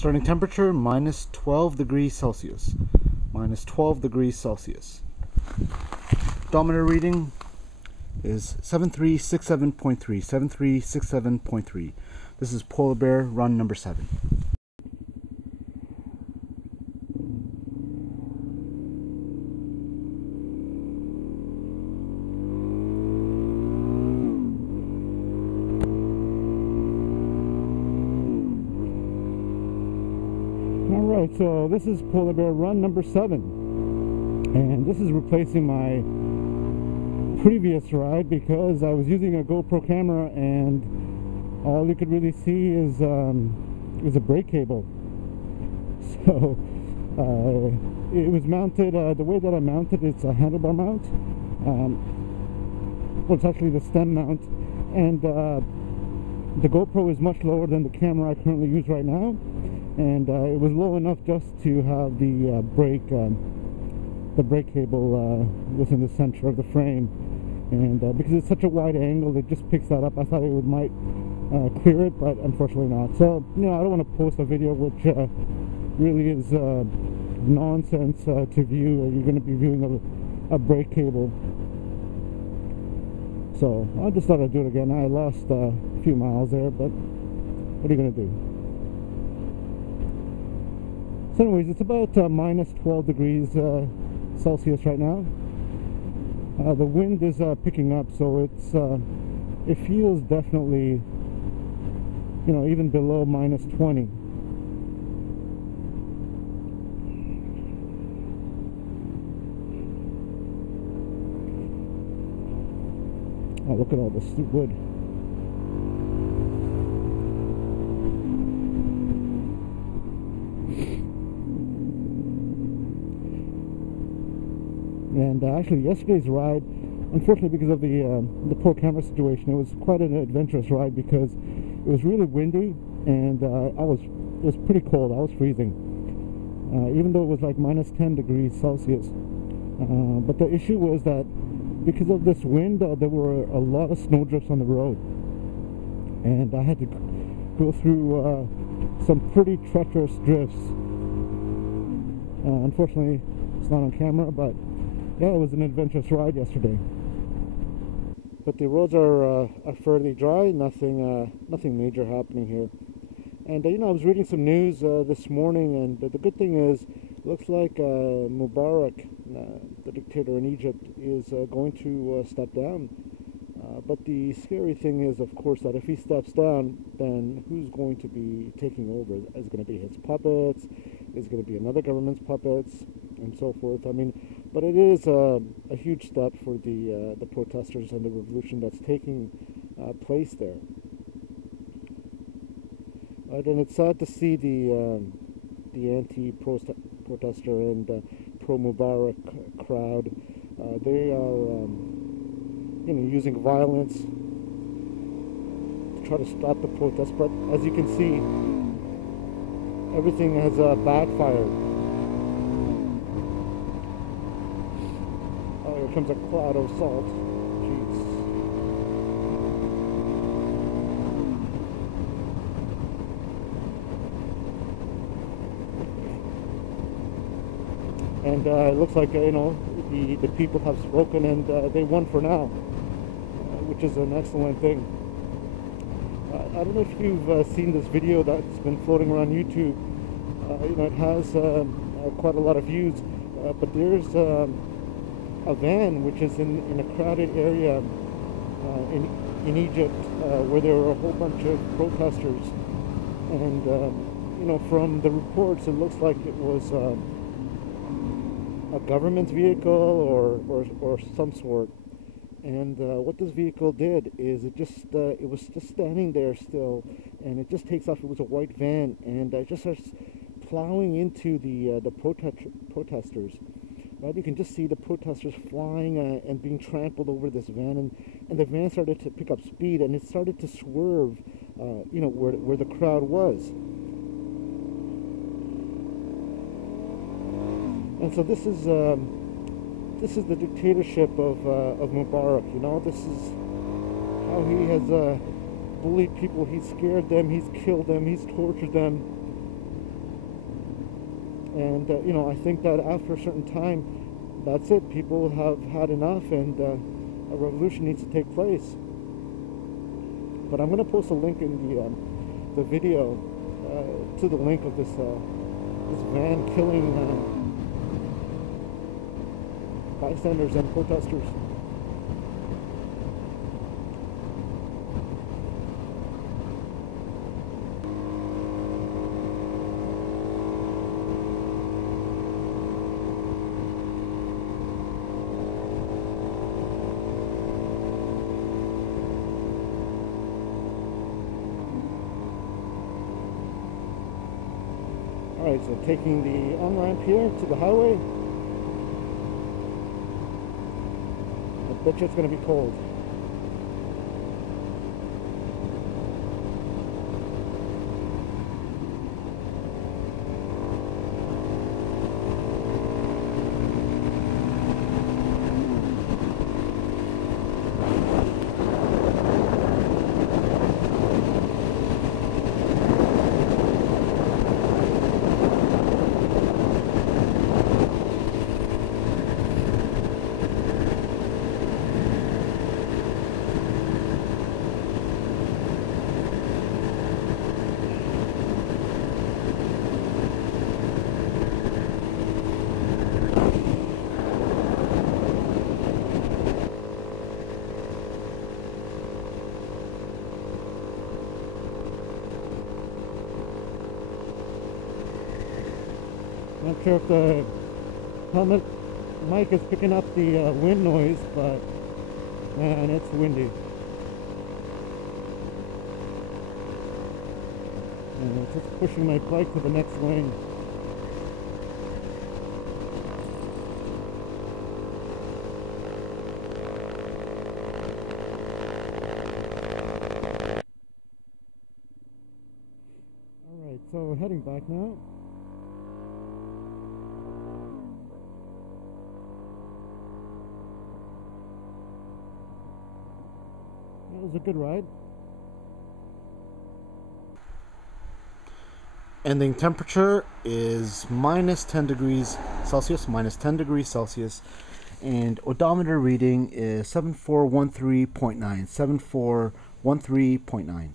Starting temperature minus 12 degrees Celsius. Minus 12 degrees Celsius. Odometer reading is 7367.3. 7367.3. This is Polar Bear run number 7. Alright, so this is Polar Bear run number 7, and this is replacing my previous ride because I was using a GoPro camera and all you could really see is a brake cable. So it was mounted, the way that I mounted it's a handlebar mount. Well, it's actually the stem mount, and the GoPro is much lower than the camera I currently use right now. And it was low enough just to have the brake cable was in the center of the frame, and because it's such a wide angle, it just picks that up. I thought it might clear it, but unfortunately not. So, you know, I don't want to post a video which really is nonsense to view. You're going to be viewing a brake cable. So I just thought I'd do it again. I lost a few miles there, but what are you going to do? So anyways, it's about minus 12 degrees Celsius right now. The wind is picking up, so it feels definitely, you know, even below minus 20. Oh, look at all this wood. And actually, yesterday's ride, unfortunately, because of the poor camera situation, it was quite an adventurous ride because it was really windy, and it was pretty cold. I was freezing, even though it was like minus 10 degrees Celsius. But the issue was that because of this wind, there were a lot of snowdrifts on the road, and I had to go through some pretty treacherous drifts. Unfortunately, it's not on camera, but yeah, it was an adventurous ride yesterday. But the roads are fairly dry. Nothing major happening here. And you know, I was reading some news this morning, and the good thing is, it looks like Mubarak, the dictator in Egypt, is going to step down. But the scary thing is, of course, that if he steps down, then who's going to be taking over? Is it going to be his puppets? Is it going to be another government's puppets? And so forth. I mean, but it is a huge step for the protesters and the revolution that's taking place there. Right, and it's sad to see the anti-protester and pro-Mubarak crowd. They are, you know, using violence to try to stop the protest. But as you can see, everything has backfired. Oh, here comes a cloud of salt. Jeez. And it looks like, you know, the people have spoken, and they won for now, which is an excellent thing. I don't know if you've seen this video that's been floating around YouTube. You know, it has quite a lot of views, but there's a van which is in a crowded area in Egypt, where there were a whole bunch of protesters, and you know, from the reports, it looks like it was a government vehicle or some sort. And what this vehicle did is it was just standing there still, and it just takes off. It was a white van, and it just starts plowing into the protesters. Right, you can just see the protesters flying and being trampled over this van, and the van started to pick up speed, and it started to swerve, you know, where the crowd was. And so this is the dictatorship of Mubarak. You know, this is how he has bullied people. He's scared them. He's killed them. He's tortured them. And you know, I think that after a certain time, that's it. People have had enough, and a revolution needs to take place. But I'm going to post a link in the video to the link of this van killing bystanders and protesters. Alright, so taking the on-ramp here to the highway. I bet you it's going to be cold. Not sure if the helmet mic is picking up the wind noise, but man, it's windy. And it's just pushing my bike to the next lane. Alright, so we're heading back now. That was a good ride. Ending temperature is minus 10 degrees Celsius, minus 10 degrees Celsius, and odometer reading is 7413.9, 7413.9.